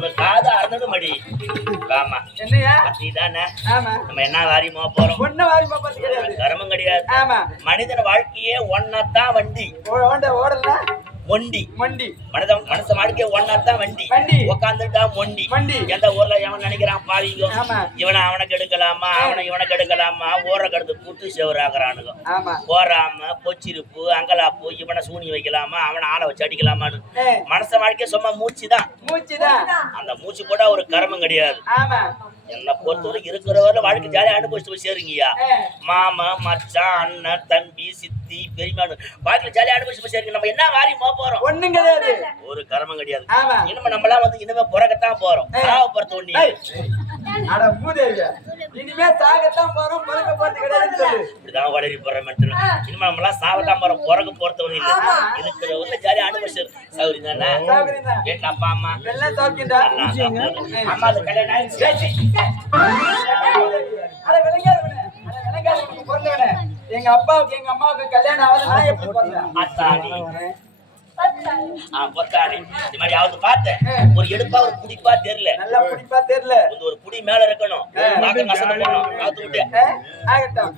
உனக்கு காது அறந்தது மடி. ஆமா என்னையா நீதானே. ஆமா நம்ம என்ன வாரிமா போறோம்? ஒண்ணு வாரி பாப்பது கிடையாது. கர்மம் கிடையாது. ஆமா மனிதன் வாழ்க்கையே ஒன்னதான் வண்டி. ஓடல மொண்டி மண்டி மனச வாழ்க்கைய ஒன்னதான் வண்டி. வண்டி உட்காந்துட்டா மொண்டி. மண்டி எந்த ஊர்ல எவன் நினைக்கிறான் பாவிங்க ஆமா இவனை அவனுக்கு எடுக்கலாமா அவனை இவனுக்கு எடுக்கலாமா ஓர கடுத்து கூட்டு செவராகிறானுங்க. ஆமா போறாம பொச்சிருப்பு அங்கலாப்பு இவனை சூனி வைக்கலாமா அவனை ஆளை வச்சு அடிக்கலாமான்னு மனச வாழ்க்கைய சும்மா மூச்சுதான். மூச்சுதான். அந்த மூச்சு போட்டா ஒரு கர்மம் கிடையாது. ஆமா என்ன பொறுத்தவரை இருக்கிறவரை வாழ்க்கை ஜாலியா அனுபவிச்சுட்டு போய் சேருங்கய்யா. மாமா மச்சான் அண்ணன் தம்பி சித்தி பெரியமானு வாழ்க்கையில ஜாலியா அனுபவிச்சு போய் சேருங்க. நம்ம என்ன வாரி போறோம்? ஒண்ணும் கிடையாது. ஒரு கர்மம் கிடையாது. ஆமா இனிமே நம்மளாம் வந்து இனிமே பிறக்கத்தான் போறோம். சாவப்படுத்த ஒண்ணு அட மூதேவியா இனிமே சாகத்தான் போறோம் பிறக்க போறது கிடையாது சொல்லு. இப்படிதான் வளரி போற மட்டும் இனிமே நம்மளாம் சாவத்தான் போறோம் பிறக்க போறதவங்க இல்ல. இருக்கிற ஊர்ல ஜாலியா அனுபவிச்சு சௌரி தானே. வீட்டுல அப்பா அம்மா எல்லாம் சாப்பிட்டா அம்மா அது கல்யாணம் ஆயிடுச்சு. அட விளங்காதவனே பிறந்தவனே எங்க அப்பாவுக்கு எங்க அம்மாவுக்கு கல்யாணம் ஆகுது. நான் எப்படி பிறந்தேன்? அத்தாடி பொத்தாடி இந்த மாதிரி அவருக்கு பார்த்தேன். ஒரு எடுப்பா ஒரு குடிப்பா தெரியல. நல்லா குடிப்பா தெரியல. ஒரு குடி மேல இருக்கணும். பார்க்க கசந்து போகணும். பார்த்து விட்டு ஆகட்டும்.